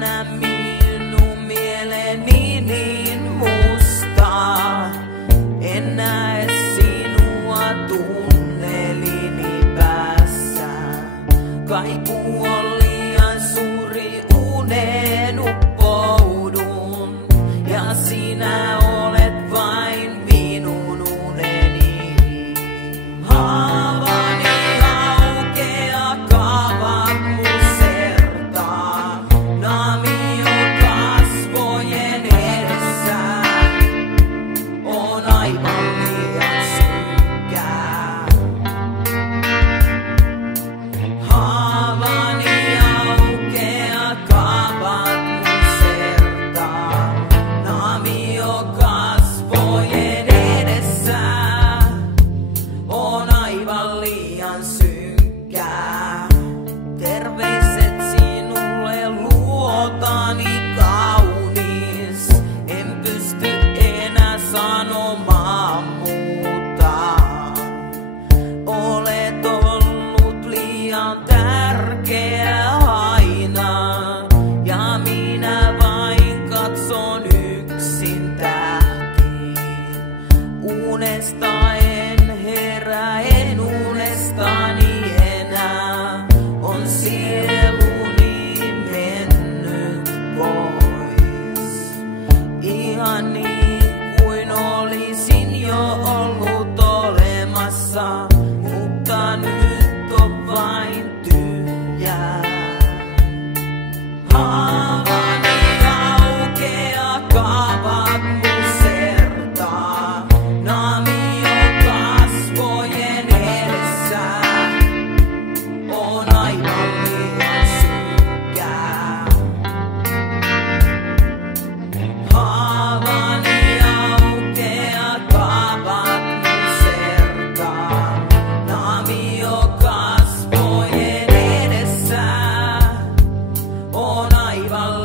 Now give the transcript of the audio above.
tänään minun mieleni niin mustaa. En näe sinua tunnelini päässä. Kaipuu on liian suuri, uneen uppoudun. Ja sinä olet vain minun uneni. Haavani aukeaa, kaavat musertaa. Naamio kasvojen edessä on aivan liian synkkää. Haavani aukeaa, kaavat musertaa. Naamio kasvojen edessä on aivan liian synkkää. Terveiset sinulle, luotani kaunis. En pysty enää sanomaan muuta. Olet ollut liian tärkeä aina. Ja minä vain katson yksin tähtiin. Unesta en herää, en unestani enää. On sieluni mennyt pois. Ihan niin kuin olisin jo ollut olemassa. Mutta nyt on vain tyhjää. Haavani aukeaa, kaavat musertaa. Naamio kasvojen edessä on aivan liian synkkää. Haavani aukeaa, kaavat musertaa. Naamio kasvojen edessä on aivan